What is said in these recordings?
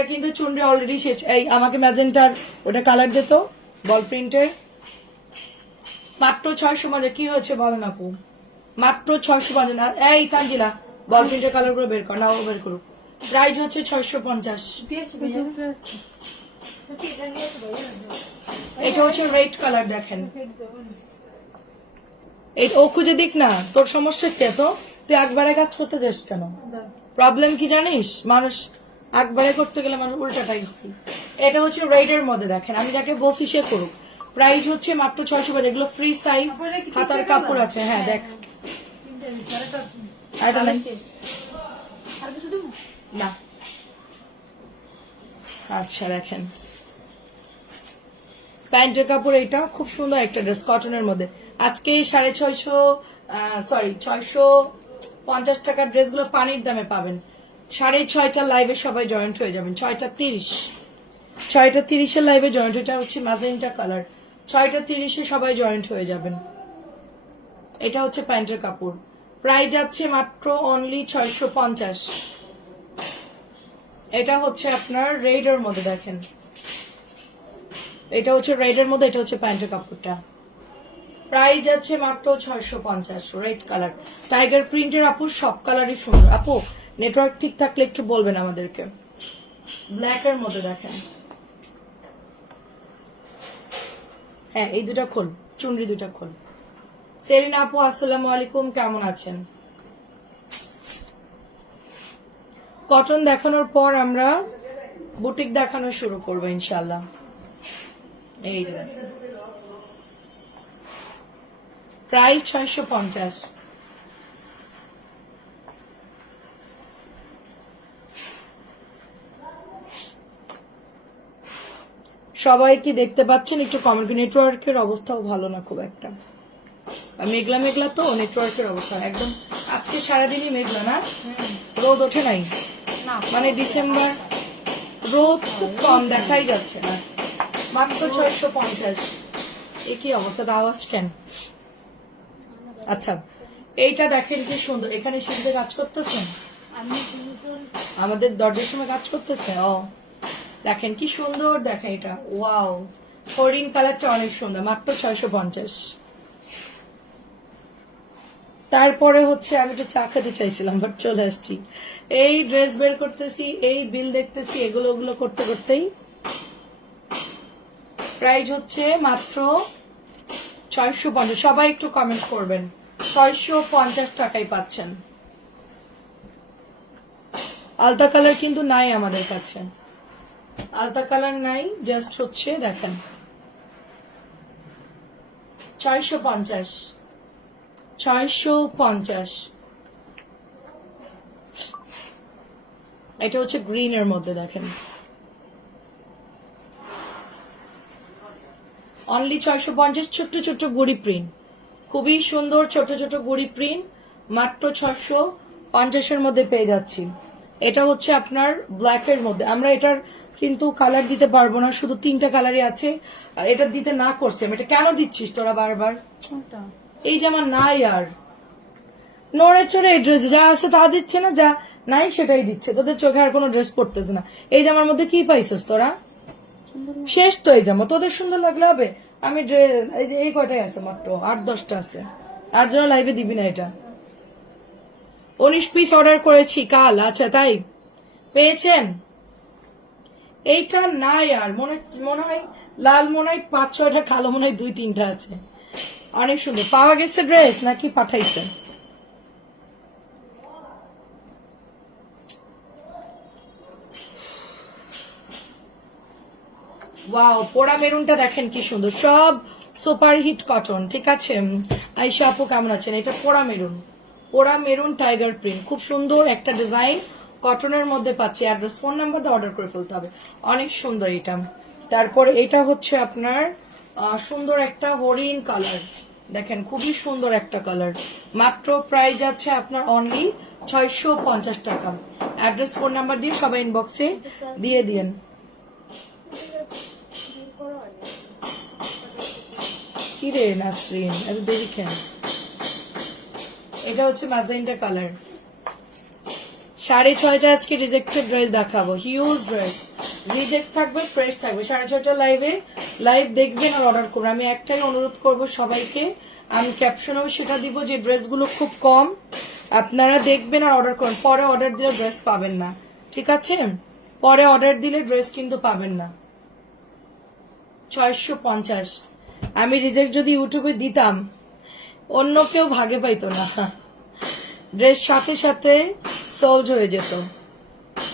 এটা কিন্তু চুনরি অলরেডি শেষ। এই আমাকে ম্যাজেন্টার ওটা কালার দিত বল প্রিন্টের, মাত্র 650। কি হয়েছে বলেন আপু? মাত্র 650 না। এই তানজিলা বল প্রিন্টের কালার গুলো বের কর, না ও বের করুক। প্রাইস হচ্ছে 650। এটা হচ্ছে রেড কালার, দেখেন এই ও খুঁজে দিক না। তোর সমস্যা কে? তো তুই একবারে কাজ করতে যাস কেন? প্রবলেম কি জানিস? মানুষ একবারে করতে গেলে মানুষ উল্টাটাই হয়। এটা হচ্ছে রেডের মধ্যে, দেখেন আমি যাকে বলছি সে করুক। প্রাইস হচ্ছে মাত্র 650। এগুলো ফ্রি সাইজ, হাতার কাপড় আছে। হ্যাঁ দেখ, আরেকটা নাই না। আচ্ছা দেখেন প্যান্টের কাপড়, এটা খুব সুন্দর একটা ড্রেস কটনের মধ্যে। আজকে 650 টাকার ড্রেসগুলো পানির দামে পাবেন। 6:30 লাইভে সবাই জয়েন্ট হয়ে যাবেন। 6:30 লাইভে জয়েন্ট। এটা হচ্ছে ম্যাজেন্টা কালার। 6:30 সবাই জয়েন্ট হয়ে যাবেন। এটা হচ্ছে প্যান্টের কাপড়। প্রাইস যাচ্ছে মাত্র অনলি 650। এটা হচ্ছে আপনার রেডের মধ্যে, দেখেন এটা হচ্ছে রেডের মধ্যে, এটা হচ্ছে প্যান্টের কাপড়টা। প্রাইস যাচ্ছে মাত্র 650। রেড কালার টাইগার প্রিন্টের। আপু সব কালারই সুন্দর। আপু নেটওয়ার্ক ঠিক থাকলে একটু বলবেন আমাদেরকে। ব্ল্যাক এর মধ্যে দেখেন, হ্যাঁ এই দুটা খোল, চুনরি দুটা খোল। সেরিনা আপু আসসালামু আলাইকুম, কেমন আছেন? কটন দেখানোর পর আমরা বুটিক দেখানো শুরু করবো ইনশাল্লাহ। এই যে দেখেন প্রাইস 650। সবাই কি দেখতে পাচ্ছেন? একটু কমেন্ট। নেটওয়ার্কের অবস্থাও ভালো না খুব একটা, মেঘলা মেঘলা তো নেটওয়ার্কের অবস্থা একদম। আজকে সারাদিনই মেঘলা না, রোদ ওঠে নাই, মানে ডিসেম্বর রোদ খুব কম দেখাই যাচ্ছে না। মাত্র 650। একই অবস্থা, আওয়াজ কেন? আচ্ছা এইটা দেখেন কি সুন্দর। এখানে শিখতে কাজ করতেছেন, আমাদের দরজার সময় কাজ করতেছে। ও দেখেন কি সুন্দর, দেখেন এটা ওয়াও, হরিণ কালারটা অনেক সুন্দর। মাত্র 650। তারপরে হচ্ছে আমি একটু চা খেতে চাইছিলাম বাট চলে আসছি। এই ড্রেস বের করতেছি, এই বিল দেখতেছি, এগুলো ওগুলো করতে করতেই প্রাইস হচ্ছে মাত্র 650। সবাই একটু কমেন্ট করবেন। 650 টাকায় পাচ্ছেন। আলতা কালার কিন্তু নাই আমাদের কাছে, আলতা কালার নাই, জাস্ট হচ্ছে দেখেন 650। 650। এটা হচ্ছে গ্রিন এর মধ্যে, দেখেন অনলি 650। ছোট্ট ছোট্ট গুড়ি প্রিন্ট, খুবই সুন্দর ছোট ছোট গুড়ি প্রিন্ট। মাত্র 650 মধ্যে পেয়ে যাচ্ছি। এটা হচ্ছে আপনার ব্ল্যাক এর মধ্যে। আমরা এটার কিন্তু কালার দিতে পারবো না, শুধু 3টা কালারই আছে। আর এটা দিতে না করছি আমি। এটা কেন দিচ্ছিস তোরা বারবার? এই যে আমার নাই আর নড়ে চড়ে এই ড্রেস যা আছে তা দিচ্ছে না, যা নাই সেটাই দিচ্ছে। তোদের চোখে আর কোনো ড্রেস পড়তেছে না। এই জামার মধ্যে কি পাইছিস তোরা? শেষ তো এই জামা, তোদের সুন্দর লাগলে হবে? আমি এই যে এই কয়টাই আছে, মাত্র 8-10টা আছে। আর জন্য লাইভে দিবি না এটা। 19 পিস অর্ডার করেছি কাল। আচ্ছা তাই পেয়েছেন? এইটা নাই আর মনে হয় লাল মনে হয় 5-6টা, কালো মনে হয় 2-3টা আছে। অনেক সুন্দর। পাওয়া গেছে ড্রেস নাকি পাঠাইছেন? ওয়াও পোড়া মেরুনটা দেখেন কি সুন্দর, সব সুপার হিট কটন। ঠিক আছে আয়শা আপু কেমন আছেন? এটা পোড়া মেরুন, পোড়া মেরুন টাইগার প্রিন্ট, খুব সুন্দর একটা ডিজাইন কটনের মধ্যে পাচ্ছি। অ্যাড্রেস ফোন নাম্বার দিয়ে অর্ডার করে ফেলতে হবে। অনেক সুন্দর এটা। তারপর এটা হচ্ছে আপনার সুন্দর একটা হরিণ কালার, দেখেন খুবই সুন্দর একটা কালার। মাত্র প্রাইস যাচ্ছে আপনার অনলি 650 টাকা। অ্যাড্রেস ফোন নাম্বার দিয়ে সবাই ইনবক্সে দিয়ে দিন। কি রে নাসরিন এত দেরি কেন? এটা হচ্ছে ম্যাজেন্টা কালার। 6:30 আজকে রিজেক্টেড ড্রেস দেখাবো, হিউজ ড্রেস রিজেক্ট থাকবে, ফ্রেশ থাকবে। 6:30 লাইভ দেখবেন আর অর্ডার করবেন। আমি একটাই অনুরোধ করব সবাইকে, আমি ক্যাপশনেও সেটা দিব যে ড্রেসগুলো খুব কম, আপনারা দেখবেন আর অর্ডার করবেন। পরে অর্ডার দিলে ড্রেস পাবেন না, ঠিক আছে? পরে অর্ডার দিলে ড্রেস কিন্তু পাবেন না। 650। আমি রিজেক্ট যদি ইউটিউবে দিতাম অন্য কেউ ভাগে পাইতো না, ড্রেস সাথে সাথে সোল্ড হয়ে যেত।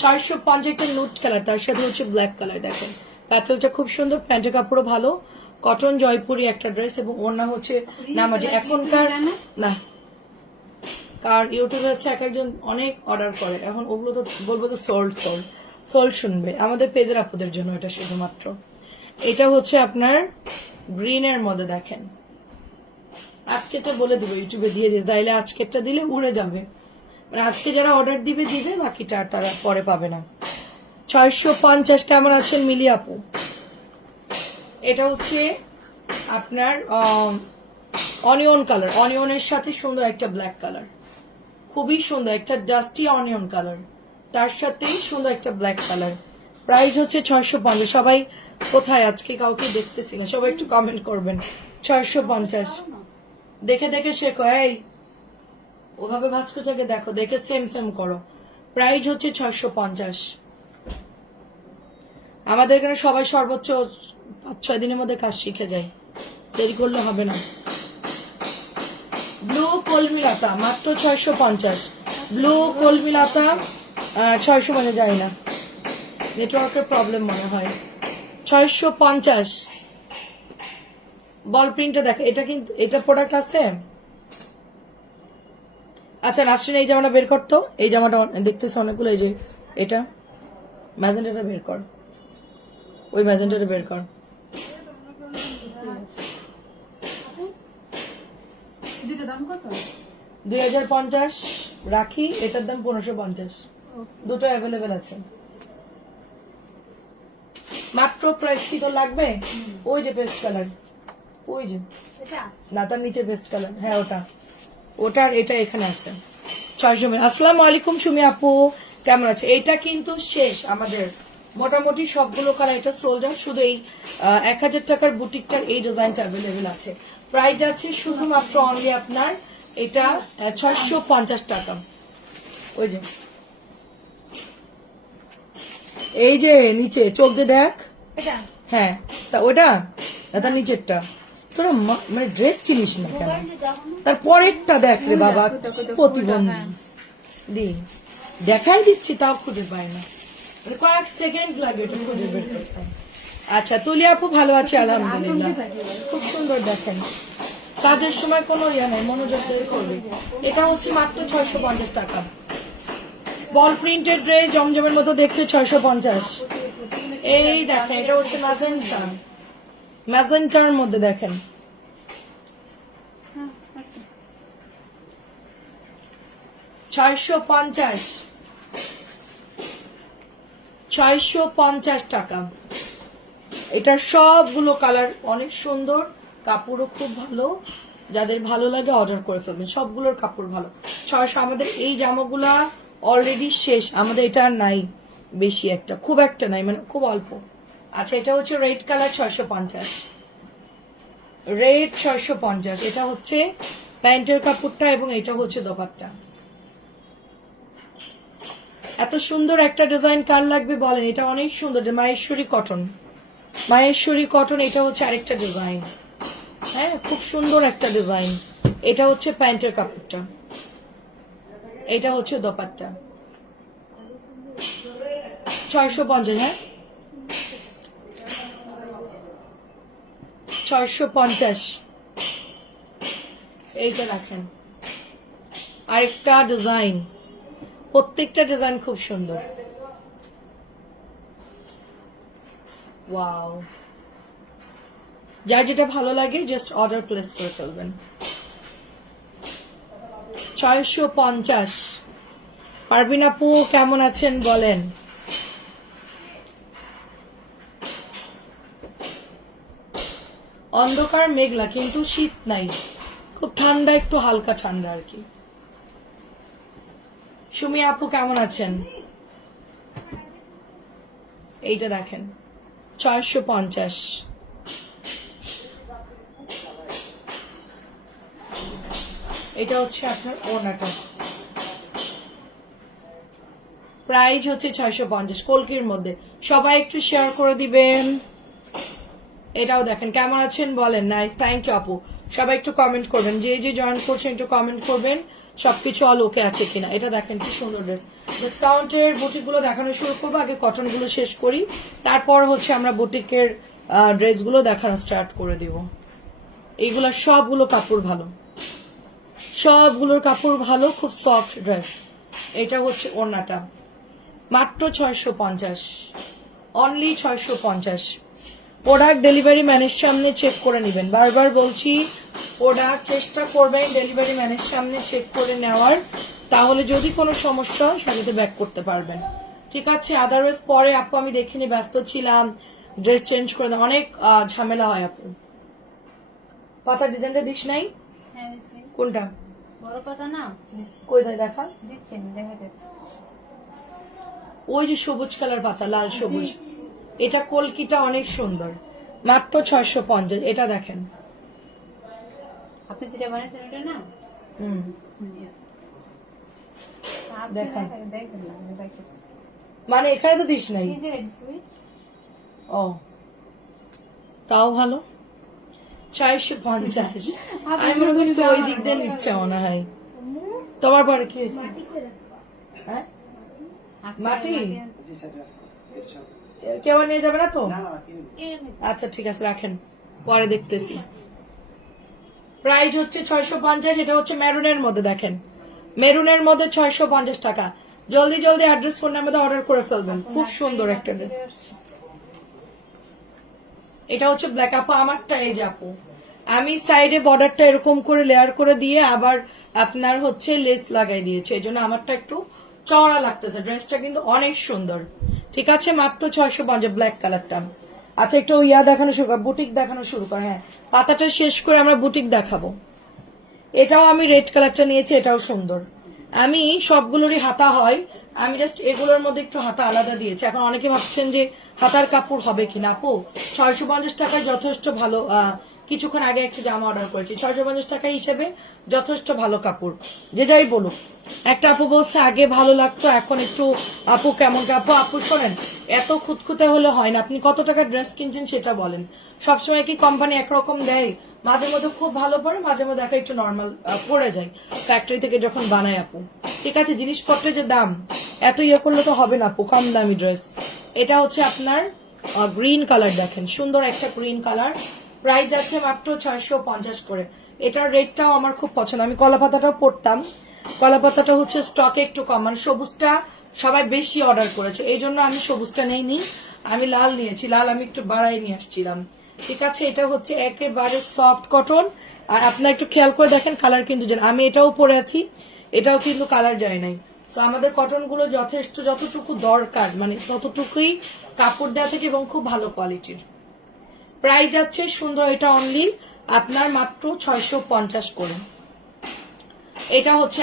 650 একটা নুট কালার, তার সাথে হচ্ছে ব্ল্যাক কালার। দেখেন প্যাটেলটা খুব সুন্দর, প্যান্টের কাপড়ও ভালো, কটন জয়পুরি একটা ড্রেস এবং ওড়না হচ্ছে নামাজি। এখনকার না, কারণ ইউটিউবে হচ্ছে এক একজন অনেক অর্ডার করে, এখন ওগুলো তো বলবো তো সোল্ড শুনবে। আমাদের পেজের আপুদের জন্য এটা শুধুমাত্র। এটা হচ্ছে আপনার গ্রিনের মধ্যে, দেখেন আজকেরটা বলে দেবো ইউটিউবে দিয়ে দিতে, তাইলে আজকেরটা দিলে উড়ে যাবে, মানে আজকে যারা অর্ডার দিবে বাকিটা তারা পরে পাবে না। 650। কেমন আছেন মিলি আপু? এটা হচ্ছে আপনার অনিয়ন কালার, অনিয়নের সাথে সুন্দর একটা ব্ল্যাক কালার, খুবই সুন্দর একটা ডাস্টি অনিয়ন কালার, তার সাথে সুন্দর একটা ব্ল্যাক কালার। প্রাইস হচ্ছে 650। সবাই কোথায় আজকে? কাউকে দেখতেছি না, সবাই একটু কমেন্ট করবেন। 650 দেখে দেখে শেখো, এই ওভাবে ভাজকুচাকে দেখো, দেখে সেম করো। প্রাইস হচ্ছে 650। আমাদের এখানে সবাই সর্বোচ্চ 5-6 দিনের মধ্যে কাজ শিখে যায়, দেরি করলে হবে না। ব্লু কলমিলাতা মাত্র 650। ব্লু কলমিলাতা 650 যায় না, নেটওয়ার্কের প্রবলেম মনে হয়। 650 বল প্রিন্টে দেখো, এটা কিন্তু এটা প্রোডাক্ট আছে। আচ্ছা নাসরিন, এই জামাটা বের করতো, এই জামাটা দেখতেছে অনেকগুলো, এই যে এটা ম্যাজেন্টাটা বের কর, ওই ম্যাজেন্টাটা বের কর। 2050 রাখি, এটার দাম 1550, দুটো অ্যাভেলেবেল আছে মাত্র। প্রাইস কি তো লাগবে? ওই যে পেস্ট কালার, ওই যে না তার নিচে পেস্ট কালার, হ্যাঁ ওটার এটা এখানে আছে 600। আসসালামু আলাইকুম সুমি আপু, কেমন আছে? এটা কিন্তু শেষ আমাদের মোটামুটি সবগুলো কালার, এটা সোল্ডার। শুধু এই 1000 টাকার বুটিকটার এই ডিজাইনটা অ্যাভেলেবেল আছে। প্রাইস আছে শুধুমাত্র অনলি আপনার এটা 650 টাকা। ওই যে এই যে নিচে চোখ দিয়ে দেখ, হ্যাঁ তা ওটা তার নিচেরটা। তোরা মানে ড্রেস চিনিস না কেন? তার পরেরটা দেখ রে বাবা, প্রতিবন্ধী দেখাই দিচ্ছি তাও খুঁজে পায় না, মানে কয়েক সেকেন্ড লাগে এটা খুঁজে বের করতে। আচ্ছা তুলি আপু ভালো আছে আলহামদুলিল্লাহ, খুব সুন্দর। দেখেন কাজের সময় কোনো ইয়া নেই, মনোযোগ দিয়ে করবে। এটা হচ্ছে মাত্র 650 টাকা। বল প্রিন্টেড ড্রেস জমজমের মতো দেখতে 650। এই দেখেন এটা হচ্ছে ম্যাজেন্টার মধ্যে, দেখেন 650 টাকা। এটার সবগুলো কালার অনেক সুন্দর, কাপড়ও খুব ভালো, যাদের ভালো লাগে অর্ডার করে ফেলবেন, সবগুলোর কাপড় ভালো। 600। আমাদের এই জামাগুলা অলরেডি শেষ, আমাদের এটা আর নাই বেশি, একটা খুব একটা নাই, মানে খুব অল্প। আচ্ছা এটা হচ্ছে রেড কালার 650, রেড 650। এটা হচ্ছে প্যান্টের কাপড়টা এবং এটা হচ্ছে দোপাট্টা। এত সুন্দর একটা ডিজাইন কার লাগবে বলেন? এটা অনেক সুন্দর, মাহেশ্বরী কটন, মাহেশ্বরী কটন। এটা হচ্ছে আরেকটা ডিজাইন, হ্যাঁ খুব সুন্দর একটা ডিজাইন। এটা হচ্ছে প্যান্টের কাপড়টা, এটা হচ্ছে দোপাট্টা। 650, হ্যাঁ 650। এইটা রাখেন। আরেকটা ডিজাইন, প্রত্যেকটা ডিজাইন খুব সুন্দর। ওয়াও, যার যেটা ভালো লাগে জাস্ট অর্ডার প্লেস করে ফেলবেন। 650। পারবিন আপু কেমন আছেন বলেন? অন্ধকার মেঘলা কিন্তু শীত নাই, খুব ঠান্ডা, একটু হালকা ঠান্ডা আর কি। সুমি আপু কেমন আছেন? এইটা দেখেন 650। এটা হচ্ছে আপনার ওড়নাটা, প্রাইস হচ্ছে 650 কলকির মধ্যে। সবাই একটু শেয়ার করে দিবেন। এটাও দেখেন কেমন আছেন বলেন। নাইস, থ্যাংক ইউ আপু। সবাই একটু কমেন্ট করবেন, যে যে জয়েন করছেন একটু কমেন্ট করবেন সবকিছু অল ওকে আছে কিনা। এটা দেখেন কি সুন্দর ড্রেস। ডিসকাউন্টের বুটিক গুলো দেখানো শুরু করবো, আগে কটন গুলো শেষ করি, তারপর হচ্ছে আমরা বুটিকের ড্রেস গুলো দেখানো স্টার্ট করে দিব। এইগুলা সবগুলো কাপড় ভালো, সবগুলোর কাপড় ভালো, খুব সফট ড্রেস। এটা হচ্ছে ওড়নাটা, মাত্র 650, অনলি 650। প্রোডাক্ট ডেলিভারি ম্যানের সামনে চেক করে নেবেন, বারবার বলছি প্রোডাক্ট চেষ্টা করবেন ডেলিভারি ম্যানের সামনে চেক করে নেওয়ার, তাহলে যদি কোনো সমস্যা হয় সেটাতে ব্যাক করতে পারবেন। ঠিক আছে, আদারওয়াইজ পরে আপু আমি দেখিনি, ব্যস্ত ছিলাম, ড্রেস চেঞ্জ করে দেন, অনেক ঝামেলা হয় আপু। পাতা ডিজাইনটা দিস নাই? কোনটা? বড় পাতা না, কই দেখা দিচ্ছেন দেখাতে। ওই যে সবুজ কালার পাতা, লাল সবুজ, এটা কলকিটা অনেক সুন্দর, মাত্র 650। এটা দেখেন, আপনি যেটা বানিয়েছেন ওটা না? দেখেন দেখেন মানে এখানে তো দিস নাই। ও তাও ভালো, 450। আমি মনে করছি ওই দিক দিয়ে নিচ্ছে মনে হয়। তোমার পরে কি হয়েছে? হ্যাঁ মাটি কেউ আর নিয়ে যাবে না তো? আচ্ছা ঠিক আছে, রাখেন, পরে দেখতেছি। প্রাইস হচ্ছে 650। এটা হচ্ছে মেরুনের মধ্যে, দেখেন মেরুনের মধ্যে 650 টাকা। জলদি জলদি অ্যাড্রেস ফোন নাম্বার অর্ডার করে ফেলবেন, খুব সুন্দর একটা ড্রেস। এটা হচ্ছে ব্ল্যাক আপু, আমারটা এই যে আপু আমি সাইডে বর্ডারটা এরকম করে লেয়ার করে দিয়ে আবার আপনার হচ্ছে লেস লাগাই দিয়েছে, এই জন্য আমারটা একটু চওড়া লাগতেছে। ড্রেসটা কিন্তু অনেক সুন্দর। ঠিক আছে, মাত্র 650, ব্ল্যাক কালারটা। আচ্ছা একটু ইয়া দেখানো শুরু কর, বুটিক দেখানো শুরু কর। হ্যাঁ, পাতাটা শেষ করে আমরা বুটিক দেখাবো। এটাও আমি রেড কালারটা নিয়েছি, এটাও সুন্দর। আমি সবগুলোরই হাতা হয়, আমি জাস্ট এগুলোর মধ্যে একটু হাতা আলাদা দিয়েছি। এখন অনেকে ভাবছেন যে হাতার কাপড় হবে কিনা। আপু 650 টাকায় যথেষ্ট ভালো। কিছুক্ষণ আগে একটা জামা অর্ডার করেছি, 650 টাকা হিসেবে যথেষ্ট ভালো কাপড়। যে যাই বলুক, একটা আপু বলছে আগে ভালো লাগতো এখন একটু আপু কেমন। আপু শোনেন, এত খুঁতখুতে হলে হয় না। আপনি কত টাকা ড্রেস কিনছেন সেটা বলেন। সবসময় কি কোম্পানি একরকম দেয়? মাঝে মধ্যে খুব ভালো পড়ে, মাঝে মধ্যে দেখা একটু নর্মাল পড়ে যায় ফ্যাক্টরি থেকে যখন বানায় আপু। ঠিক আছে, জিনিসপত্রের যে দাম এত ইয়ে করলে তো হবে না আপু, কম দামি ড্রেস। এটা হচ্ছে আপনার গ্রিন কালার, দেখেন সুন্দর একটা গ্রিন কালার। প্রাইস আছে মাত্র 650 করে। এটার রেটটাও আমার খুব পছন্দ। আমি কলা পাতাটাও পরতাম, কলা পাতাটা হচ্ছে স্টকে একটু কম, মানে সবুজটা সবাই বেশি অর্ডার করেছে, এই জন্য আমি সবুজটা নেইনি, আমি লাল নিয়েছি। লাল আমি একটু বাড়াই নিয়ে আসছিলাম। ঠিক আছে, এটা হচ্ছে একেবারে সফট কটন। আর আপনার একটু খেয়াল করে দেখেন কালার কিন্তু আমি এটাও পরে আছি, এটাও কিন্তু কালার যায় নাই। তো আমাদের কটন গুলো যথেষ্ট, যতটুকু দরকার মানে ততটুকুই কাপড় দেওয়া থেকে, এবং খুব ভালো কোয়ালিটির। প্রাইস যাচ্ছে সুন্দর, এটা অনলি আপনার মাত্র 650 করে। এটা হচ্ছে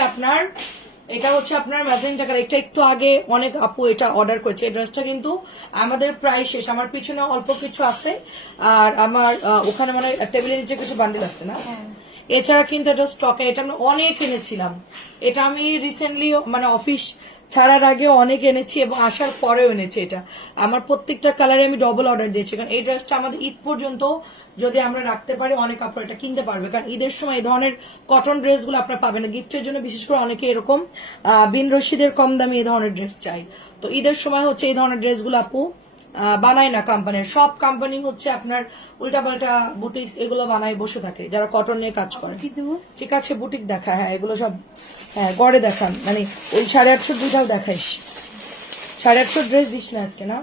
আপনার ম্যাজেন্টা কালার। এটা একটু আগে অনেক আপু এটা অর্ডার করেছে। এই ড্রেসটা কিন্তু আমাদের প্রায় শেষ, আমার পিছনে অল্প কিছু আছে, আর আমার ওখানে মানে টেবিলের নিচে কিছু বান্ডিল আছে না, এছাড়া কিন্তু এটা স্টকে। এটা আমি অনেক এনেছিলাম, এটা আমি রিসেন্টলি মানে অফিস ছাড়ার আগে অনেক এনেছি এবং আসার পরেও এনেছি। এটা আমার প্রত্যেকটা কালারে আমি ডবল অর্ডার দিয়েছি, কারণ এই ড্রেসটা আমাদের ঈদ পর্যন্ত যদি আমরা রাখতে পারি অনেক আপনারা এটা কিনতে পারবে। কারণ ঈদের সময় এই ধরনের কটন ড্রেসগুলো আপনারা পাবেন না। গিফটের জন্য বিশেষ করে অনেকে এরকম বিন রশিদের কম দামি এই ধরনের ড্রেস চাই, তো ঈদের সময় হচ্ছে এই ধরনের ড্রেসগুলো আপু বানায় না কোম্পানির। সব কোম্পানি হচ্ছে আপনার উল্টাপাল্টা বুটিক্স এগুলো বানায় বসে থাকে যারা কটন নিয়ে কাজ করে। ঠিক আছে, বুটিক দেখা, হ্যাঁ এগুলো সব, হ্যাঁ গড়ে দেখান, মানে ওই 850 দুইটাও দেখাইস। 850 ড্রেস দিস না আজকে না,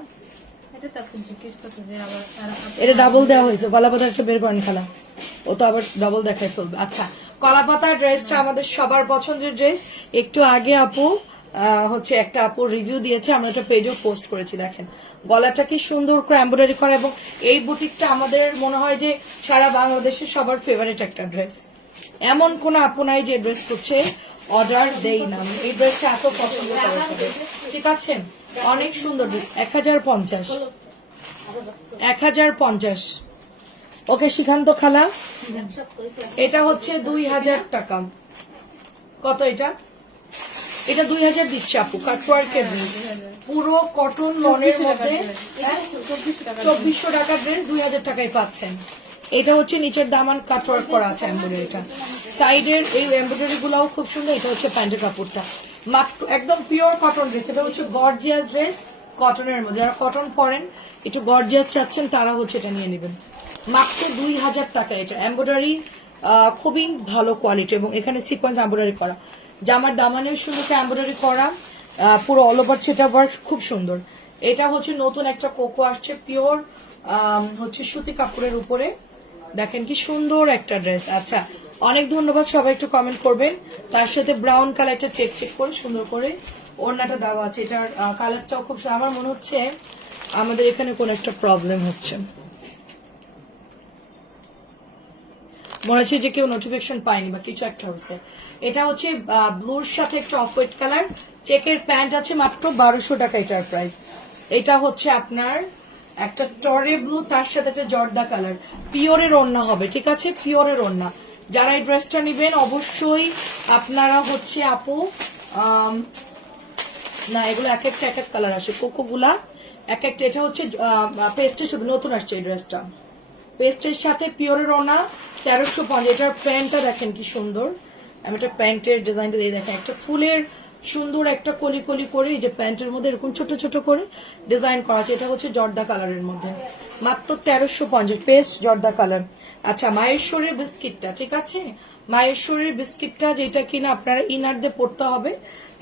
এটা ডাবল দেওয়া হয়েছে। কলা পাতা একটা বের করেন খালা, ও তো আবার ডাবল দেখাই ফেলবে। আচ্ছা, কলা পাতার ড্রেসটা আমাদের সবার পছন্দের ড্রেস। একটু আগে আপু হচ্ছে একটা আপু রিভিউ দিয়েছে, আমরা একটা পেজও পোস্ট করেছি। দেখেন গলাটা কি সুন্দর করে এমব্রয়ডারি করা, এবং এই বুটিকটা আমাদের মনে হয় যে সারা বাংলাদেশের সবার ফেভারিট একটা ড্রেস। এমন কোন আপু নাই যে ড্রেস করছে অর্ডার দেই না। এই ড্রেসটা এত পছন্দ করে সবাই। ঠিক আছে, অনেক সুন্দর ড্রেস। 1050, 1050। ওকে শিখান্ত খালা, এটা হচ্ছে 2000 টাকা। কত এটা? এটা 2000 দিচ্ছে আপু। কাটওয়ার্কের ড্রেস, পুরো কটন লনের মধ্যে 2400 টাকার ড্রেস 2000 টাকায় পাচ্ছেন। এটা হচ্ছে নিচের দামান কাটওয়ার্ক করা আছে এমব্রয়ডারি। এটা সাইডের এই এমব্রয়ডারি গুলাও খুব সুন্দর। এটা হচ্ছে প্যান্টের কাপড়টা, মাত্র একদম পিওর কটন ড্রেস। এটা হচ্ছে গর্জিয়াস ড্রেস কটনের মধ্যে। যারা কটন পরেন, একটু গর্জিয়াস চাচ্ছেন, তারা হচ্ছে এটা নিয়ে নেবেন। মাত্র 2000 টাকা। এটা এমব্রয়ডারি খুবই ভালো কোয়ালিটি এবং এখানে সিকোয়েন্স এমব্রয়ডারি করা। জামার দামানের সুন্দর এমব্রয়ডারি করা, পুরো অল ওভার সেটা ওয়ার্ক খুব সুন্দর। এটা হচ্ছে নতুন একটা কোকো আসছে, পিওর হচ্ছে সুতি কাপড়ের উপরে। দেখেন কি সুন্দর একটা ড্রেস। আচ্ছা, অনেক ধন্যবাদ। সবাই একটু কমেন্ট করবেন। তার সাথে ব্রাউন কালারটা চেক করে সুন্দর করে ওড়নাটা দেওয়া আছে। এটার কালারটাও খুব সুন্দর। আমার মনে হচ্ছে আমাদের এখানে কোন একটা প্রবলেম হচ্ছে, মনে হচ্ছে যে কেউ নোটিফিকেশন পায়নি বা কিছু একটা হচ্ছে। এটা হচ্ছে ব্লুর সাথে একটা অফ হোয়াইট কালার, চেকের প্যান্ট আছে, মাত্র 1200 টাকা এটার প্রাইস। এটা হচ্ছে আপনার একটা টরে ব্লু, তার সাথে একটা জর্দা কালার, পিওরের ওড়না হবে। ঠিক আছে, পিওরের ওড়না। যারা এই ড্রেসটা নেবেন অবশ্যই আপনারা হচ্ছে আপু না, এগুলো এক একটা এক এক কালার আসে, কোকো গুলা এক একটা। এটা হচ্ছে পেস্টের সাথে নতুন আসছে এই ড্রেসটা, পেস্টের সাথে পিওরের ওনা 1350। এটার প্যান্টটা দেখেন কি সুন্দর। আমি একটা প্যান্টের ডিজাইনটা দিয়ে দেখেন, একটা ফুলের সুন্দর একটা কলি কলি করে এই যে প্যান্টের মধ্যে এরকম ছোট ছোট করে ডিজাইন করা আছে। এটা হচ্ছে জর্দা কালারের মধ্যে, মাত্র 1350, পেস্ট জর্দা কালার। আচ্ছা, মায়েশ্বরীর বিস্কিটটা, ঠিক আছে, মায়েশ্বরীর বিস্কিটটা যেটা কিনা আপনারা ইনার দিয়ে পড়তে হবে,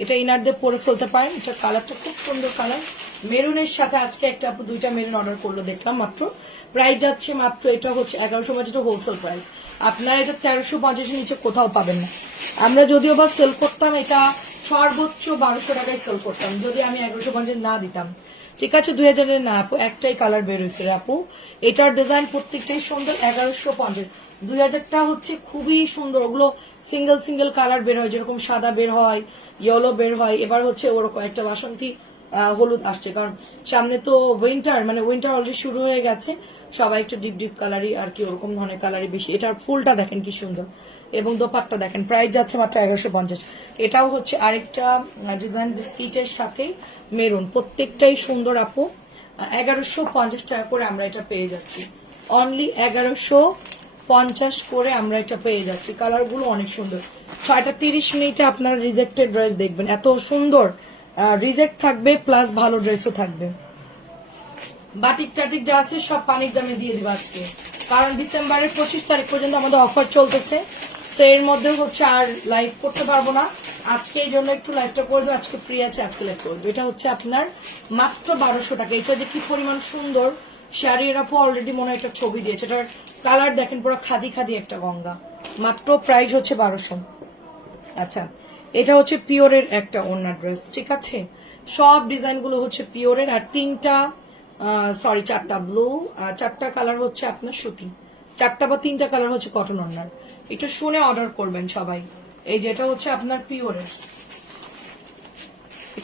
এটা ইনার দিয়ে পরে ফেলতে পারেন। এটা কালারটা খুব সুন্দর কালার, মেরুনের সাথে। আজকে একটা আপু 2টা মেরুন অর্ডার করলো দেখলাম মাত্র। প্রাইস যাচ্ছে মাত্র, এটা হচ্ছে 1150, এটা হোলসেল প্রাইস। আপনারা এটা 1350 নিচে কোথাও পাবেন না। আমরা যদিও বা সেল করতাম এটা সর্বোচ্চ 1200 টাকায় সেল করতাম, যদি আমি 1150 না দিতাম। ঠিক আছে, 2000 না আপু, একটাই কালার বের হয়েছে আপু। এটার ডিজাইন প্রত্যেকটাই সুন্দর। 1150, 2000টা হচ্ছে খুবই সুন্দর। ওগুলো সিঙ্গেল সিঙ্গেল কালার বের হয়, যেরকম সাদা বের হয়, ইয়েলো বের হয়। এবার হচ্ছে ওরকম একটা বাসন্তী হলুদ আসছে, কারণ সামনে তো উইন্টার, মানে উইন্টার অলরেডি শুরু হয়ে গেছে। সবাই একটু ডিপ ডিপ কালারই আর কি, ওরকম ধরনের কালারই বেশি। এটার ফুলটা দেখেন কি সুন্দর এবং দোপাট্টা দেখেন। প্রাইস যাচ্ছে মাত্র 1150। এটাও হচ্ছে আরেকটা ডিজাইন বিস্কিটের সাথে মেরুন, প্রত্যেকটাই সুন্দর আপু। 1150 টাকা করে আমরা এটা পেয়ে যাচ্ছি, অনলি 1150 করে আমরা এটা পেয়ে যাচ্ছি। কালারগুলো অনেক সুন্দর। 6:30 আপনারা রিজেক্টেড ড্রেস দেখবেন, এত সুন্দর রিজেক্ট থাকবে, প্লাস ভালো ড্রেসও থাকবে। বাটিক টাটিক যা আছে সব পানির দামে দিয়ে দিবা আজকে, কারণ ডিসেম্বরের 25 তারিখ পর্যন্ত আমাদের অফার চলতেছে। তো এর মধ্যে হচ্ছে আর লাইভ করতে পারবো না আজকে, এই জন্য একটু লাইভটা করবে। আজকে ফ্রি আছে, আজকে লাইভ করবে। এটা হচ্ছে আপনার মাত্র 1200 টাকা। এটা যে কি পরিমাণ সুন্দর শাড়ি, এর আপু অলরেডি মনে হয় একটা ছবি দিয়েছে। এটার কালার দেখেন, পুরো খাদি খাদি একটা গঙ্গা। মাত্র প্রাইস হচ্ছে 1200। আচ্ছা, এটা হচ্ছে পিওরের একটা ওড়না ড্রেস। ঠিক আছে, সব ডিজাইনগুলো হচ্ছে পিওরের। আর 4টা ব্লু, 4টা কালার হচ্ছে আপনার সুতি, 4টা বা 3টা কালার হচ্ছে কটন ওড়নার। একটু শুনে অর্ডার করবেন সবাই। এই যেটা হচ্ছে আপনার পিওরের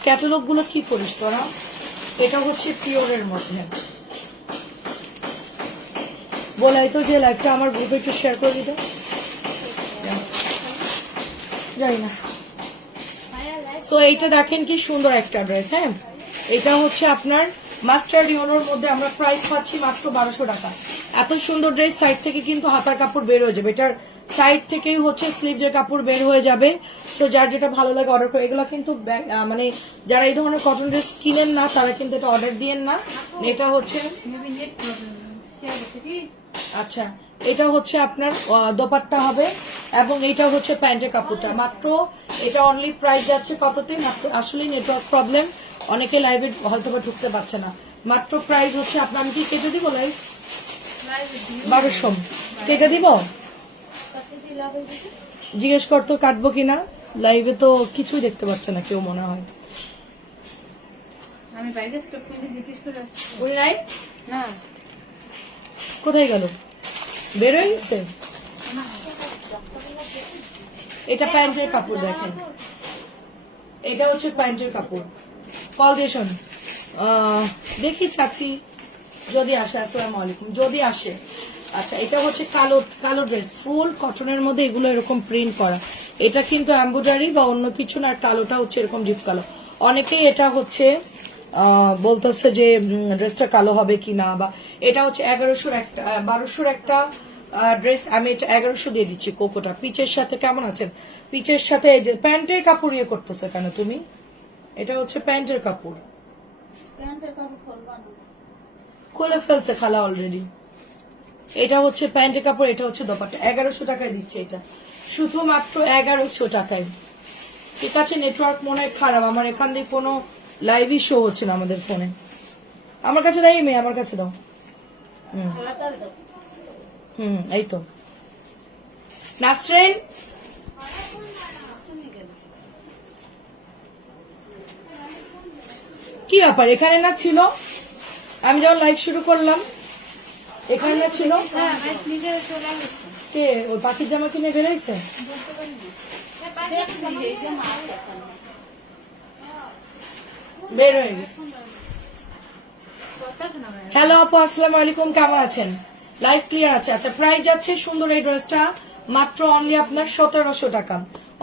ক্যাটালগ গুলো কি করিস তোরা? এটা হচ্ছে পিওরের মধ্যে। বলাই তো যে লাইভটা আমার গ্রুপে একটু শেয়ার করে দিতে, জানি না। সো এইটা দেখেন কি সুন্দর একটা ড্রেস। হ্যাঁ, এটা হচ্ছে আপনার মাস্টার্ড ইউনোর মধ্যে আমরা প্রাইস পাচ্ছি মাত্র 1200 টাকা। এত সুন্দর ড্রেস, সাইড থেকে কিন্তু হাতার কাপড় বের হয়ে যাবে, এটার সাইড থেকেই হচ্ছে স্লিভের কাপড় বের হয়ে যাবে। সো যার যেটা ভালো লাগে অর্ডার করে। এগুলো কিন্তু মানে যারা এই ধরনের কটন ড্রেস কিনেন না, তারা কিন্তু এটা অর্ডার দিয়েন না। এটা হচ্ছে আচ্ছা, এটা হচ্ছে আপনার দোপাট্টা হবে এবং এটা হচ্ছে প্যান্টের কাপড়টা। মাত্র এটা অনলি প্রাইস যাচ্ছে কততে? মাত্র, আসলে নেটওয়ার্ক প্রবলেম, অনেকে লাইভে হয়তো বা ঢুকতে পারছে না। মাত্র প্রাইস হচ্ছে আপনার, আমি কি কেটে দিব লাইভ? 1200 কেটে দিব? জিজ্ঞেস করতো কাটবো কিনা, লাইভে তো কিছুই দেখতে পাচ্ছে না কেউ মনে হয়। আমি বাইরে জিজ্ঞেস করে ওই নাই না, কোথায় গেল? বের হয়ে গেছে? এটা প্যান্টের কাপড় দেখেন, এটা হচ্ছে প্যান্টের কাপড়। কল দিয়ে শোন, দেখি চাচি যদি আসে। আসসালামু আলাইকুম, যদি আসে। আচ্ছা, এটা হচ্ছে কালো কালো ড্রেস, ফুল কটনের মধ্যে এগুলো এরকম প্রিন্ট করা। এটা কিন্তু এমব্রয়ডারি বা অন্য কিছু না, আর কালোটা হচ্ছে এরকম ডিপ কালো। অনেকেই এটা হচ্ছে বলতেছে যে ড্রেসটা কালো হবে কি না, বা এটা হচ্ছে 1100 একটা 1200 একটা ড্রেস, আমি এটা 1100 দিয়ে দিচ্ছি। কোকোটা পিচের সাথে কেমন আছেন? পিচের সাথে এই যে প্যান্টের কাপড় ইয়ে করতেছে কেন তুমি? এটা হচ্ছে প্যান্টের কাপড়, খুলে ফেলছে খালা অলরেডি। এটা হচ্ছে প্যান্টের কাপড়, এটা হচ্ছে দোপাট্টা। 1100 টাকায় দিচ্ছে এটা, শুধুমাত্র 1100 টাকায়। ঠিক আছে, নেটওয়ার্ক মনে হয় খারাপ, আমার এখান দিয়ে কোনো লাইভই শো হচ্ছে না আমাদের ফোনে। আমার কাছে দাও মেয়ে, আমার কাছে দাও। এই তো নাসরিন, কি ব্যাপার? এখানে না ছিল, আমি যখন লাইভ শুরু করলাম এখানে না ছিল। কে ওই পাখির জামা কিনে বেরোইছে? বের হয়ে গেছে। হ্যালো আপু, আসসালামু আলাইকুম, কেমন আছেন? লাইভ ক্লিয়ার আছে? আচ্ছা, প্রাইস যাচ্ছে সুন্দর এই ড্রেসটা মাত্র অনলি আপনার 1700 টাকা।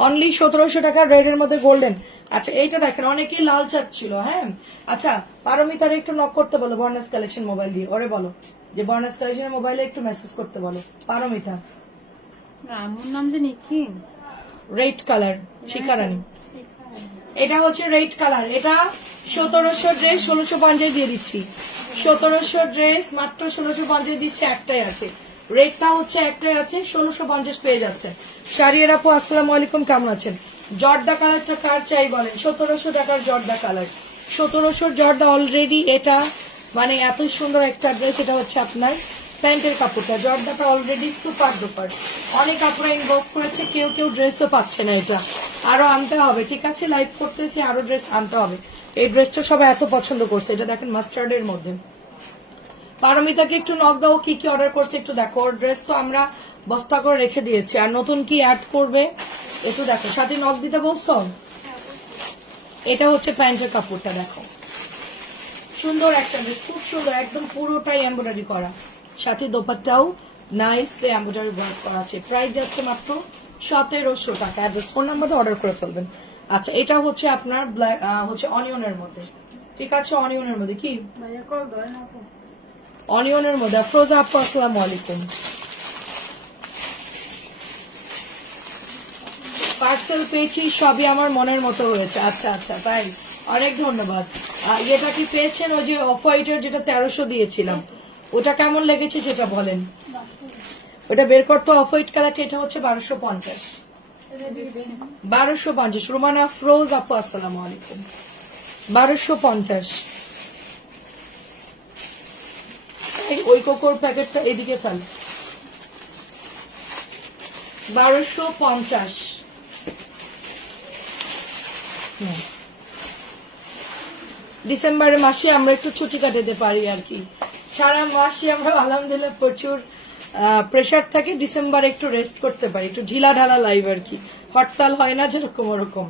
অনলি 1700 টাকা, রেড এর মধ্যে গোল্ডেন। আচ্ছা, এইটা দেখেন, অনেকেই লাল চাচ্ছিল। হ্যাঁ, আচ্ছা, পারমিতারে একটু নক করতে বলো বর্নাস কালেকশন মোবাইল দিয়ে, ওরে বলো যে বর্নাস কালেকশনের মোবাইলে একটু মেসেজ করতে বলো। পারমিতা, আমার নাম জানি কি, রেড কালার, শিকারানি। এটা হচ্ছে রেড কালার, এটা 1700 ড্রেস 1650 দিয়ে দিচ্ছি। 1700 ড্রেস মাত্র 1650 দিচ্ছে, একটাই আছে, রেডটা হচ্ছে একটাই আছে, 1650 পেয়ে যাচ্ছেন। শাড়ির আপু আসসালামু আলাইকুম, কেমন আছেন? জর্দা কালারটা কার চাই বলেন? 1700 টাকার জর্দা কালার, 1700 জর্দা অলরেডি। এটা মানে এত সুন্দর একটা ড্রেস। এটা হচ্ছে আপনার প্যান্টের কাপড়টা, জর্দাটা অলরেডি সুপার ডুপার। অনেক কাপড় ইনবক্স করেছে, কেউ কেউ ড্রেসও পাচ্ছে না, এটা আরো আনতে হবে। ঠিক আছে, লাইভ করতেছি, আরো ড্রেস আনতে হবে। এই ড্রেসটা সবাই এত পছন্দ করছে। এটা দেখেন মাস্টার্ডের মধ্যে। পারমিতাকে একটু নক দাও, কি কি অর্ডার করছে একটু দেখো। ওর ড্রেস তো আমরা বস্তা করে রেখে দিয়েছি, আর নতুন কি অ্যাড করবে একটু দেখো। সাথে নক দিতে বলছো। এটা হচ্ছে প্যান্টের কাপড়টা, দেখো সুন্দর একটা ড্রেস, খুব সুন্দর, একদম পুরোটাই এমব্রয়ডারি করা, সাথে দোপাট্টাও নাইস এমব্রয়ডারি ওয়ার্ক করা আছে। প্রাইস যাচ্ছে মাত্র 1700 টাকা। অ্যাড্রেস ফোন নাম্বারে অর্ডার করে ফেলবেন। আচ্ছা, এটা হচ্ছে আপনার ব্ল্যাক হচ্ছে অনিয়নের মধ্যে। ঠিক আছে, অনিয়নের মধ্যে কি অনিয়নের মধ্যে। আফরোজা আপু আসসালামু আলাইকুম। পার্সেল পেয়েছি, সবই আমার মনের মতো হয়েছে। আচ্ছা আচ্ছা, তাই, অনেক ধন্যবাদ। এটা কি পেয়েছেন? ওই যে অফ হোয়াইটের যেটা 1300 দিয়েছিলাম, ওটা কেমন লেগেছে সেটা বলেন। ওটা বের করতে অফ হোয়াইট কালারটা, এটা হচ্ছে 1250। 1250। রুমানা আফরোজ আপু আসসালামু আলাইকুম। 1250। ওই কোকোর প্যাকেটটা এদিকে ফেল। 1250। ডিসেম্বরের মাসে আমরা একটু ছুটি কাটাতে পারি আর কি। সারা মাসে আমরা আলহামদুলিল্লাহ প্রচুর প্রেশার থাকে, ডিসেম্বরে একটু রেস্ট করতে পারি, একটু ঢিলা ঢালা লাইভ আর কি, হরতাল হয় না যেরকম ওরকম।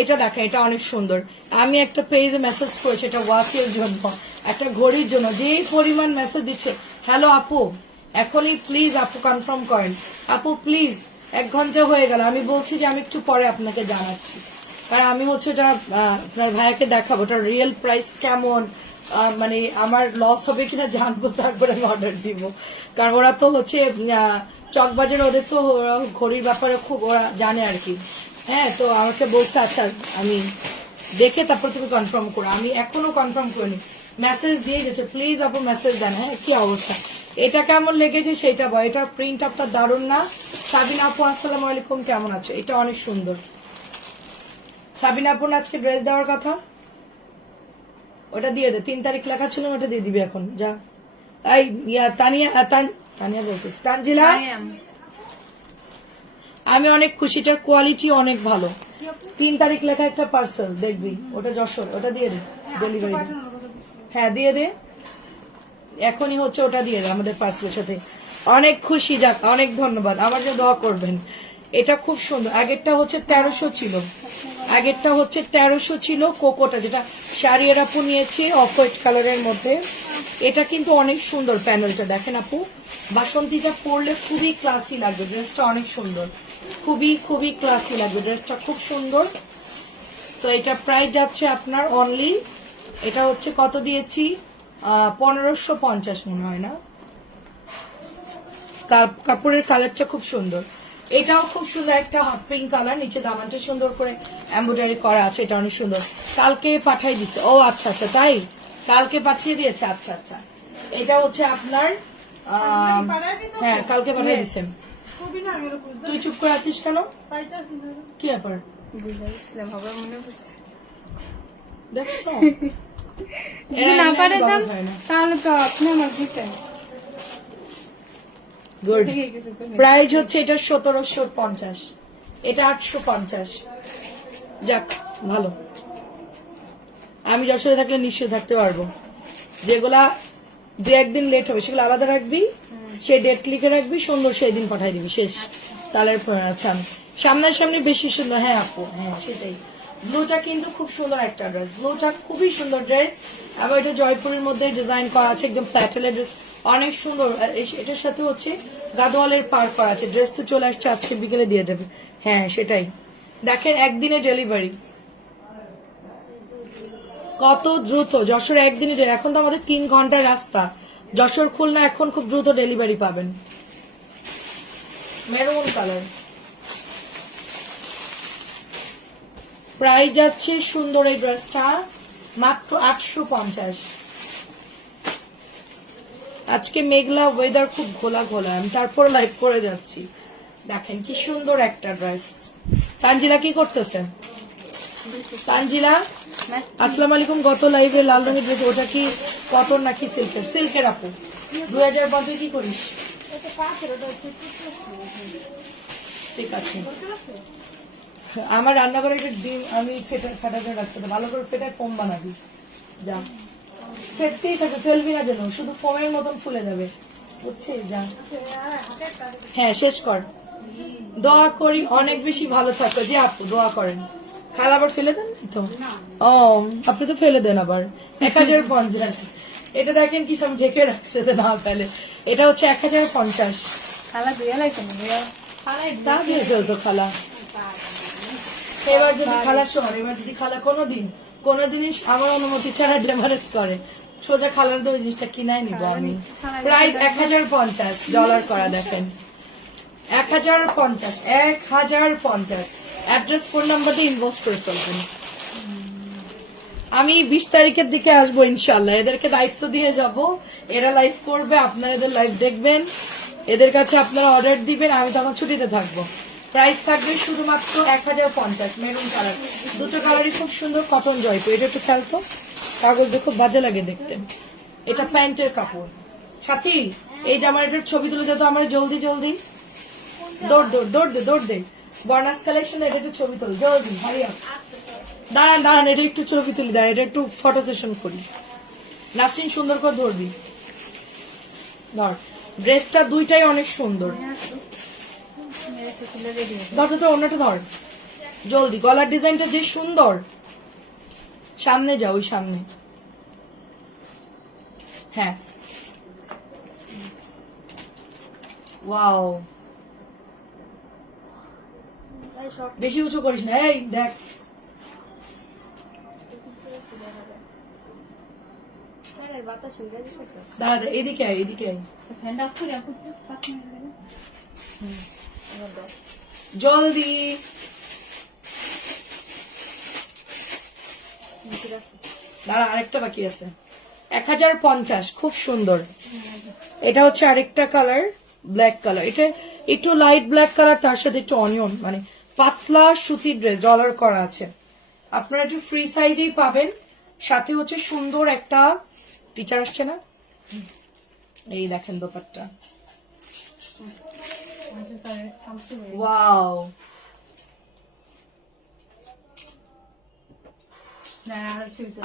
এটা দেখেন, এটা অনেক সুন্দর। আমি একটা পেজে মেসেজ করেছি, এটা ওয়াচের জন্য, একটা ঘড়ির জন্য, যে পরিমাণ মেসেজ দিচ্ছে। হ্যালো আপু, এখনই প্লিজ আপু কনফার্ম করেন। আপু প্লিজ, 1 ঘন্টা হয়ে গেল, আমি বলছি যে আমি একটু পরে আপনাকে জানাচ্ছি, কারণ আমি হচ্ছে ওটা আপনার ভাইয়াকে দেখাবো, ওটার রিয়েল প্রাইস কেমন, মানে আমার লস হবে কিনা জানবো, তারপরে আমি অর্ডার দিব। কারণ ওরা তো হচ্ছে চকবাজার, ওদের তো ঘড়ির ব্যাপারে খুব ওরা জানে আর কি। হ্যাঁ, তো আমাকে বলছে আচ্ছা আমি দেখে তারপর তুমি কনফার্ম করো। আমি এখনো কনফার্ম করিনি, মেসেজ দিয়ে গেছে, প্লিজ আপু মেসেজ দেন। হ্যাঁ, কি অবস্থা, এটা কেমন লেগেছে সেটা বল। এটার প্রিন্ট আপটা দারুণ না? সাবিনা আপু আসসালামু আলাইকুম, কেমন আছে? এটা অনেক সুন্দর। সাবিনা আপুর আজকে ড্রেস দেওয়ার কথা, ওটা দিয়ে দে। 3 তারিখ লেখা ছিল, ওটা দিয়ে দিবি এখন, যা। এই তানিয়া তানিয়া বলতেছি, তানজিলা, আমি অনেক খুশি, এটার কোয়ালিটি অনেক ভালো। 3 তারিখ লেখা একটা পার্সেল দেখবি, ওটা যশোর, ওটা দিয়ে দে ডেলিভারি। হ্যাঁ দিয়ে দে, এখনই হচ্ছে ওটা দিয়ে দে আমাদের পার্সেলের সাথে। অনেক খুশি, যাক অনেক ধন্যবাদ, আমার জন্য দোয়া করবেন। এটা খুব সুন্দর। আগেরটা হচ্ছে 1300 ছিল, আগেরটা হচ্ছে 1300 ছিল কোকোটা, যেটা শাড়ির আপু নিয়েছে অফ হোয়াইট কালারের মধ্যে। এটা কিন্তু অনেক সুন্দর প্যানেলটা, দেখেন আপু বাসন্তীটা পরলে খুবই ক্লাসি লাগবে, ড্রেসটা অনেক সুন্দর, খুবই খুবই ক্লাসি লাগবে, ড্রেসটা খুব সুন্দর। সো এটা প্রাইস যাচ্ছে আপনার অনলি, এটা হচ্ছে কত দিয়েছি, 1550 মনে হয় না। কাপড়ের কালারটা খুব সুন্দর, এটাও খুব সুন্দর একটা হট পিঙ্ক কালার, নিচে দামানটা সুন্দর করে এমব্রয়ডারি করা আছে, এটা অনেক সুন্দর। কালকে পাঠাই দিছে, ও আচ্ছা আচ্ছা তাই, কালকে পাঠিয়ে দিয়েছে, আচ্ছা আচ্ছা। এটা হচ্ছে আপনার হ্যাঁ কালকে পাঠিয়ে দিছে। তুই চুপ করে আছিস কেন, কি ব্যাপার দেখছো? যদি না পাঠাতাম তাহলে তো আপনি আমার দিতেন। গুড। প্রাইস হচ্ছে এটা 1750, এটা 850। যাক ভালো, আমি যশোরে থাকলে নিশ্চয় থাকতে পারবো। যেগুলা দু একদিন লেট হবে সেগুলো আলাদা রাখবি, সে ডেট লিখে রাখবি, সুন্দর সেই দিন পাঠাই দিবি, শেষ। তাহলে আচ্ছা সামনাসামনি বেশি সুন্দর। হ্যাঁ আপু, হ্যাঁ সেটাই। ব্লুটা কিন্তু খুব সুন্দর একটা ড্রেস, ব্লুটা খুবই সুন্দর ড্রেস, আবার এটা জয়পুরের মধ্যে ডিজাইন করা আছে, একদম প্যাটেলের ড্রেস, অনেক সুন্দর। আর এটার সাথে হচ্ছে গাদোয়ালের পার করা আছে। ড্রেস তো চলে আসছে, আজকে বিকেলে দিয়ে যাবে। হ্যাঁ সেটাই, দেখেন একদিনে ডেলিভারি কত দ্রুত। যশোর একদিনই, এখন তো আমাদের 3 ঘন্টার রাস্তা, যশোর খুলনা এখন খুব দ্রুত ডেলিভারি পাবেন। মেরুন কালার, প্রাইস যাচ্ছে সুন্দর এই ড্রেসটা মাত্র 850। আজকে মেঘলা ওয়েদার, খুব ঘোলা ঘোলা, আমি তারপর লাইভ করে যাচ্ছি। দেখেন কি সুন্দর একটা ড্রেস। তানজিলা কি করতেছে? তানজিলা আসসালামু আলাইকুম। গত লাইভে লাল রঙের ড্রেস, ওটা কি কটন নাকি সিল্কের? সিল্কের আপু 2005 কি করিস? ঠিক আছে, আমার রান্নাঘরে একটা ডিম আমি ফাটাতে রাখছি, ভালো করে ফেটে ফোম বানাবি, যা ফেটতেই থাকে, ফেলবি না যেন, শুধু ফোমের মতন ফুলে যাবে, বুঝছিস? যা, হ্যাঁ শেষ কর। দোয়া করি অনেক বেশি ভালো থাকো, যে আপু দোয়া করেন। খালা আবার ফেলে দেন তো? ও আপনি তো ফেলে দেন আবার। 1050, এটা দেখেন কি সব ঢেকে রাখছে না ফেলে। এটা হচ্ছে 1050। খালা দুইয়া লাগতো না তা দিয়ে ফেলতো খালা। এবার যদি খালা শোন, এবার যদি খালা কোনোদিন কোনো জিনিস আমার অনুমতি ছাড়া ডেমারেজ করে, সোজা খালার তো ওই জিনিসটা কিনাই নিব আমি। প্রাইস 1050 ডলার করা, দেখেন 1050, 1050। অ্যাড্রেস ফোন নাম্বার দিয়ে ইনবক্স করে ফেলবেন। আমি 20 তারিখের দিকে আসবো ইনশাল্লাহ, এদেরকে দায়িত্ব দিয়ে যাব, এরা লাইভ করবে, আপনারা এদের লাইভ দেখবেন, এদের কাছে আপনারা অর্ডার দিবেন, আমি তখন ছুটিতে থাকবো। প্রাইস থাকবে শুধুমাত্র 1050, মেরুন কালার, দুটো কালারই খুব সুন্দর, কটন জয়পুর। এটা একটু খেলতো, কাগজটা খুব বাজে লাগে দেখতে। এটা প্যান্টের কাপড়। সাথী এই জামার এটার ছবি তুলে দিত আমার, জলদি জলদি, দৌড় দৌড় দৌড় দে দৌড় দে। বর্নাস কালেকশন, এটা একটু ছবি তুল জলদি, হারিয়া। দাঁড়ান দাঁড়ান, এটা একটু ছবি তুলি, দাঁড়ান এটা একটু ফটো সেশন করি। নাসরিন সুন্দর করে ধরবি, ধর। ড্রেসটা দুইটাই অনেক সুন্দর, ধর তো অন্যটা ধর জলদি। গলার ডিজাইনটা যে সুন্দর, সামনে যাও, ওই সামনে, হ্যাঁ ওয়াও। বেশি উঁচু করিস না, এই দেখ। দাঁড়া এদিকে আয়, এদিকে আয়, জলদি। দাঁড়া আরেকটা বাকি আছে। 1050, খুব সুন্দর। এটা হচ্ছে আরেকটা কালার, ব্ল্যাক কালার। এটা একটু লাইট ব্ল্যাক কালার, তার সাথে একটু অনিয়ন, মানে পাতলা সুতির ড্রেস, ডলার করা আছে। আপনারা একটু ফ্রি সাইজেই পাবেন, সাথে হচ্ছে সুন্দর একটা টিচার আসছে না, এই দেখেন দোপাট্টা, ওয়াও।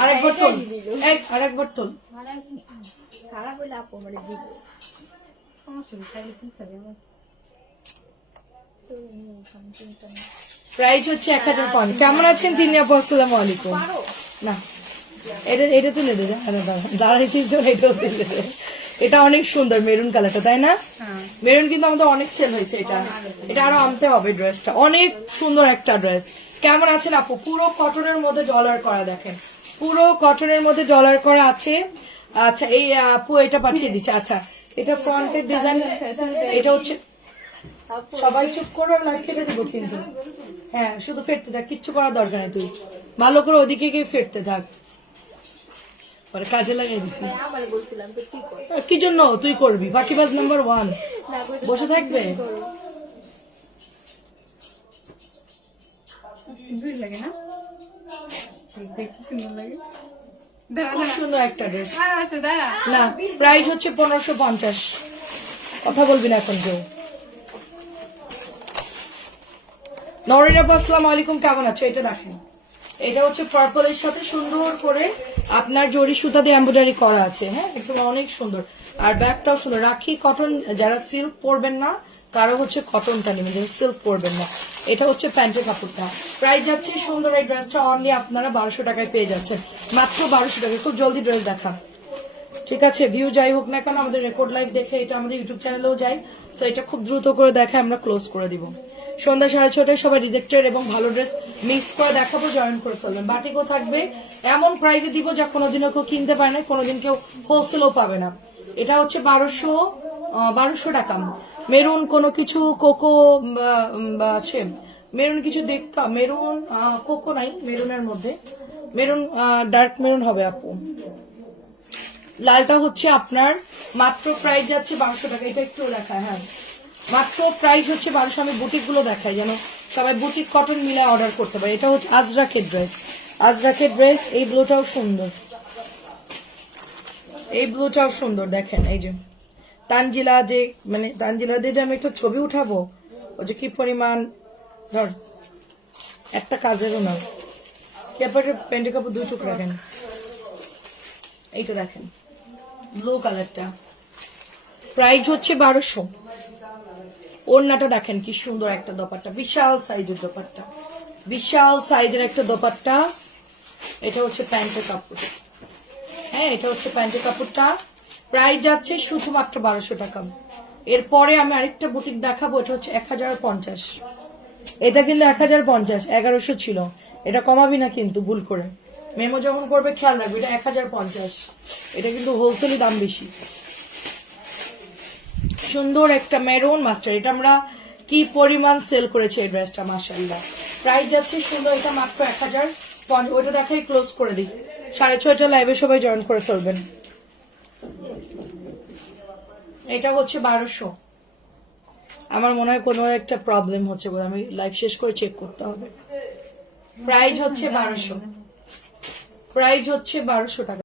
আরেকবার তোল, আরেকবার তোল। প্রাইস হচ্ছে 1050। কেমন আছেন তিনি আপু? আসসালামু আলাইকুম। না এটা তুলে দে, দাঁড়াইছির জন্য এটাও তুলে দে। এটা অনেক সুন্দর মেরুন কালারটা, তাই না? মেরুন কিন্তু আমাদের অনেক সেল হয়েছে। এটা আরো আনতে হবে। ড্রেসটা অনেক সুন্দর একটা ড্রেস। কেমন আছেন আপু? পুরো কটনের মধ্যে ডলার করা, দেখেন পুরো কটনের মধ্যে ডলার করা আছে। আচ্ছা এই আপু এটা পাঠিয়ে দিচ্ছে। আচ্ছা এটা ফ্রন্টের ডিজাইন, এটা হচ্ছে সবাই চুপ করবে, লাইভ কেটে দেবো কিন্তু। হ্যাঁ শুধু ফেরতে থাক, কিচ্ছু করার দরকার নেই, তুই ভালো করে ওদিকে গিয়ে ফেরতে থাক, পরে কাজে লাগিয়ে দিছি। কি জন্য তুই করবি? বাকিবাজ নাম্বার 1 বসে থাকবে। লাগে না, খুব সুন্দর একটা ড্রেস। দাঁড়া না প্রাইস হচ্ছে 1550। কথা বলবি না এখন কেউ। নরিন আপু আসসালামু আলাইকুম, কেমন আছো? এটা দেখেন, এটা হচ্ছে পার্পলের সাথে সুন্দর করে আপনার জরি সুতা দিয়ে এমব্রয়ডারি করা আছে। হ্যাঁ একদম অনেক সুন্দর। আর ব্যাগটাও সুন্দর। রাখি কটন, যারা সিল্ক পরবেন না তারা হচ্ছে কটনটা নেবেন, যারা সিল্ক পরবেন না। এটা হচ্ছে প্যান্টের কাপড়টা। প্রাইস যাচ্ছে সুন্দর এই ড্রেসটা অনলি আপনারা 1200 টাকায় পেয়ে যাচ্ছেন, মাত্র 1200 টাকায়। খুব জলদি ড্রেস দেখা, ঠিক আছে? ভিউ যাই হোক না কেন, আমাদের রেকর্ড লাইভ দেখে এটা আমাদের ইউটিউব চ্যানেলেও যায়। সো এটা খুব দ্রুত করে দেখে আমরা ক্লোজ করে দিব। সন্ধ্যা 6:30টায় সবাই রিজেক্টেড এবং ভালো ড্রেস মিক্স করে দেখাবো, জয়েন করে ফেলবেন। বাটিকও থাকবে, এমন প্রাইসে দিব যা কোনোদিনও কেউ কিনতে পারে না, কোনোদিন কেউ হোলসেলও পাবে না। এটা হচ্ছে 1200 টাকা। মেরুন কোনো কিছু কোকো আছে, মেরুন কিছু দেখতে, মেরুন কোকো নাই মেরুনের মধ্যে, মেরুন ডার্ক মেরুন হবে আপু। লালটা হচ্ছে আপনার মাত্র প্রাইস যাচ্ছে 1200 টাকা। এটা একটু দেখায়, হ্যাঁ মাত্র প্রাইস হচ্ছে 1200। আমি বুটিক গুলো দেখাই যেন সবাই বুটিক কটন মিলে অর্ডার করতে পারে। এটা হচ্ছে আজরাকের ড্রেস, আজরাকের ড্রেস। এই ব্লুটাও সুন্দর, এই ব্লুটাও সুন্দর। দেখেন এই যে তানজিলা, যে মানে তানজিলা দিয়ে যে আমি একটা ছবি উঠাবো, ও যে কি পরিমাণ, ধর একটা কাজেরও না। ব্যাপারে প্যান্টের কাপড় 2 টুকরা রাখেন। এইটা দেখেন ব্লু কালারটা, প্রাইস হচ্ছে 1200। ওড়নাটা দেখেন কি সুন্দর একটা দোপাট্টা, বিশাল সাইজের দোপাট্টা, বিশাল সাইজের একটা দোপাট্টা। এটা হচ্ছে প্যান্টের কাপড়। হ্যাঁ এটা হচ্ছে প্যান্টের কাপড়টা। প্রাইস যাচ্ছে শুধুমাত্র 1200 টাকা। এরপরে আমি আরেকটা বুটিক দেখাবো, এটা হচ্ছে 1050। এটা কিন্তু 1050, 1100 ছিল। এটা কমাবি না কিন্তু ভুল করে, মেমো যখন করবে খেয়াল রাখবে। এটা 1050, এটা কিন্তু হোলসেলই দাম বেশি। সুন্দর একটা মেরুন মাস্টার, এটা আমরা কি পরিমাণ সেল করেছি এই ড্রেসটা, মাশাআল্লাহ। প্রাইস যাচ্ছে সুন্দর, এটা মাত্র 1050। ওইটা দেখাই ক্লোজ করে দিই। 6:30 লাইভে সবাই জয়েন করে ফেলবেন। এটা হচ্ছে 1200। আমার মনে হয় কোনো একটা প্রবলেম হচ্ছে বলে, আমি লাইভ শেষ করে চেক করতে হবে। প্রাইস হচ্ছে 1200, প্রাইস হচ্ছে 1200 টাকা।